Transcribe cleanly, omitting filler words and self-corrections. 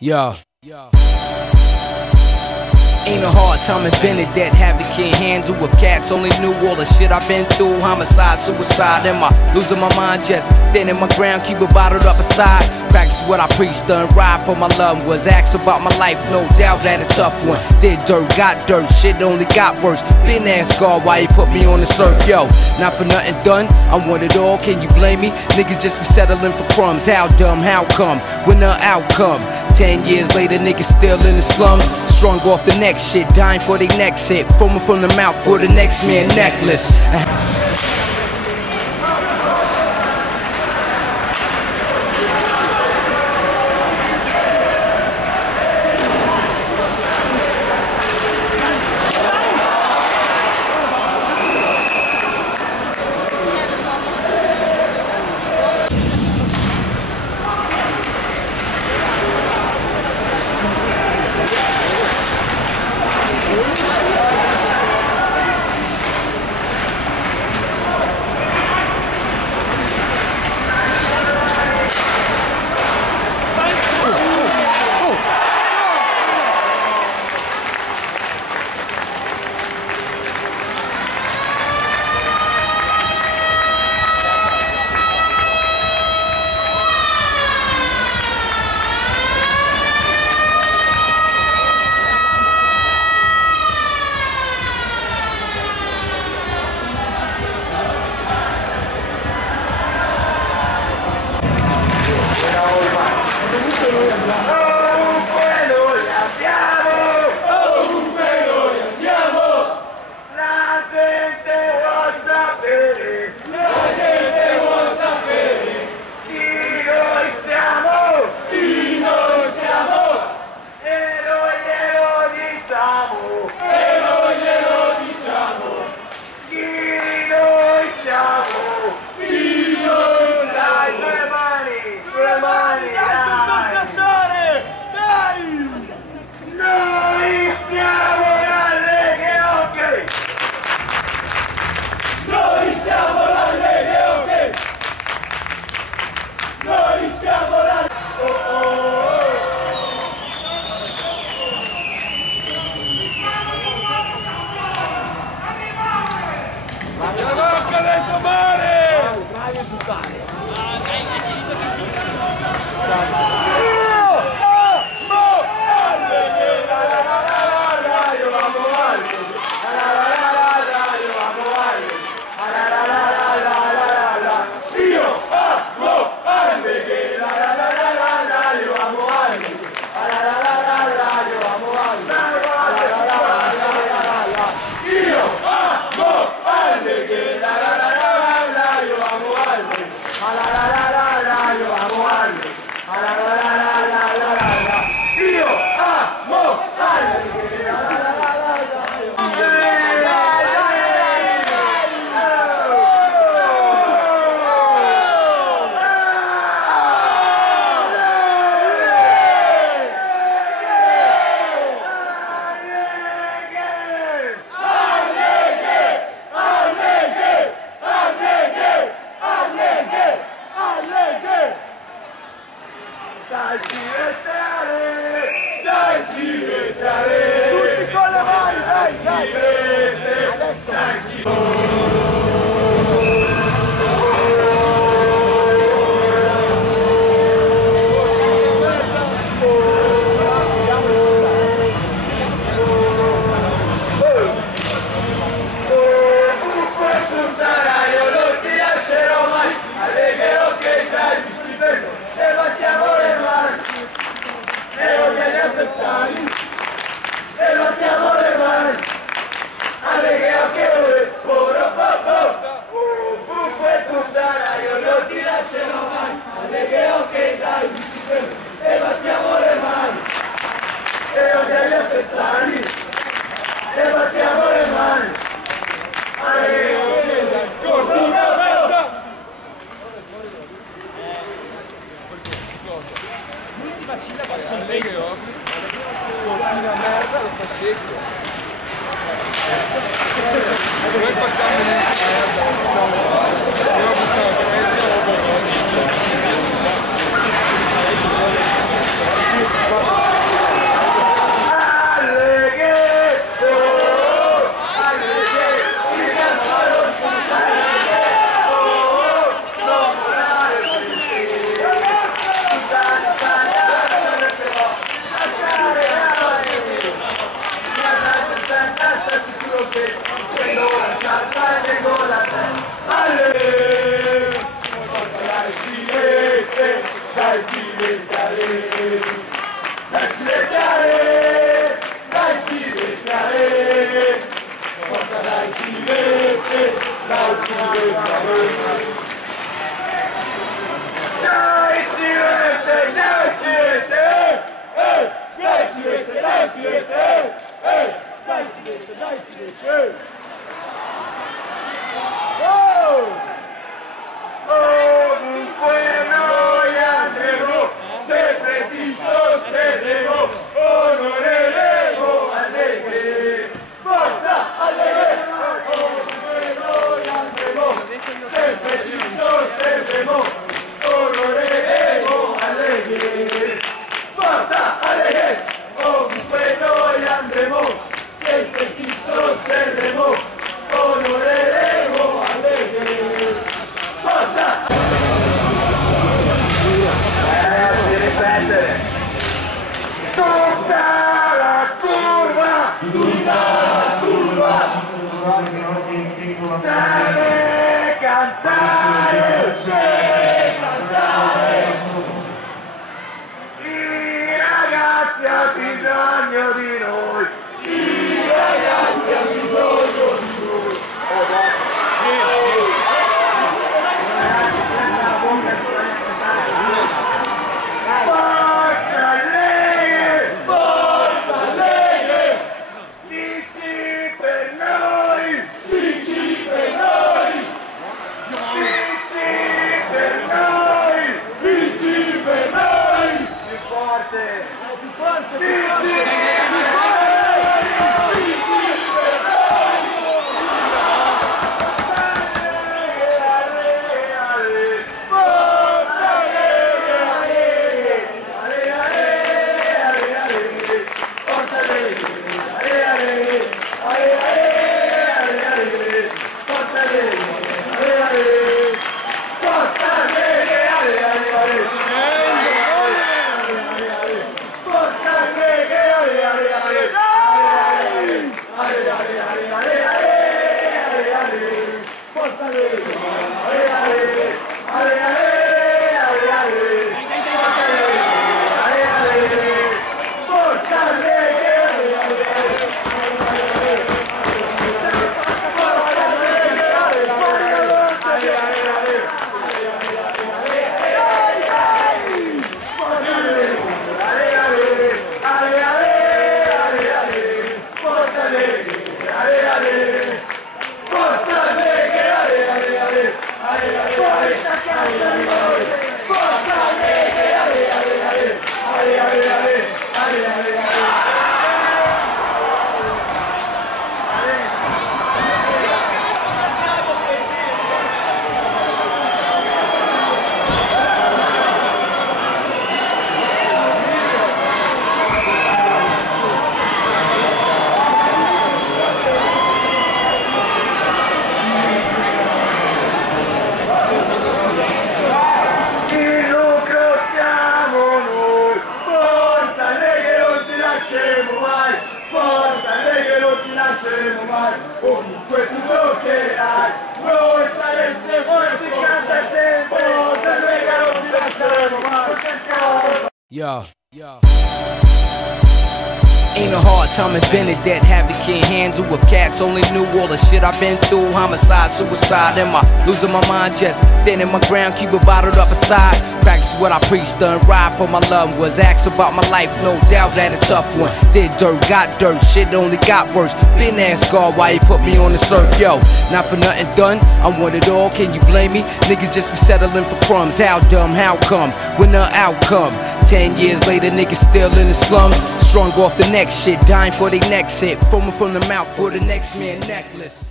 Yo. Ain't a hard time invented that havoc can't handle. If cats only knew all the shit I've been through. Homicide, suicide, am I losing my mind? Just standing my ground, keep it bottled up aside. Practice what I preach, done ride for my loved ones. Ask about my life, no doubt that a tough one. Did dirt, got dirt, shit only got worse. Been asked God why he put me on this earth. Yo, not for nothing done, I want it all, can you blame me? Niggas just be settling for crumbs. How dumb, how come? When the outcome? 10 years later, niggas still in the slums. Strung off the next shit, dying for their next hit. Foaming from the mouth for the next man necklace. Dai Civette, tutti con le mani, dai, Civette, adesso dai Civette. E battiamo le mani, alleghe che tu sarai, io non ti lascerò mai, alleghe ok dai, e battiamo le mani, e odia gli pestani, e battiamo le mani, alleghe ok dai, l'ultima sillaba sono alleghe ok. Una merda lo fa secco. Noi facciamo una merda, tutta la curva, deve cantare, i ragazzi hanno bisogno di noi, i ragazzi hanno bisogno di noi. Forza Alleghe! Forza Alleghe! Vinci per noi! Vinci per noi! Vinci per noi! Vinci per noi! Più forte! Più forte! Vinci per noi! Ovunque tu toccherai, noi saremo sempre, si canta sempre, non ti lasceremo mai. Yo. Ain't a hard time invented that Havoc can't handle. If cats only knew all the shit I've been through. Homicide, suicide, am I losing my mind? Just standing my ground, keep it bottled up inside. Practice what I preach, done ride for my loved ones. Asked about my life, no doubt that a tough one. Did dirt, got dirt, shit only got worse. Been asked God why he put me on this earth, yo. Not for nothing done, I want it all, can you blame me? Niggas just be settling for crumbs, how dumb, how come? When the outcome? 10 years later, niggas still in the slums. Strung off the next shit, dying for their next hit. Foaming from the mouth for the next man necklace.